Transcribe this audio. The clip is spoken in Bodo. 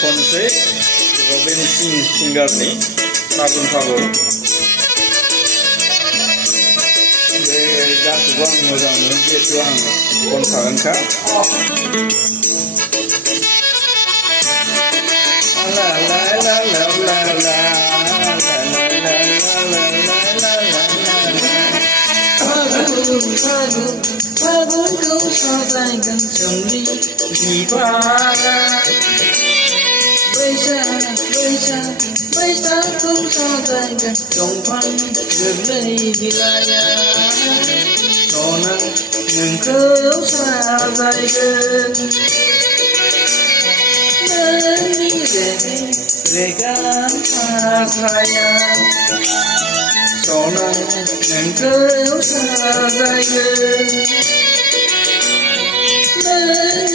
खनसै रबिन सिंगारनि फागुन फागुन बे गानखौबो आं मोजां मोनो जिहेतु आं खनखागोनखा ला ला ला ला ला ला फागुनखौ साजायगोन सोमलि बिबार बैसागखौ साजायगोन दंफां गोरलै बिलाइया सना नोंखौ साजायगोन नोंनि रेगां फास्राया सना नोंखौ साजायगोन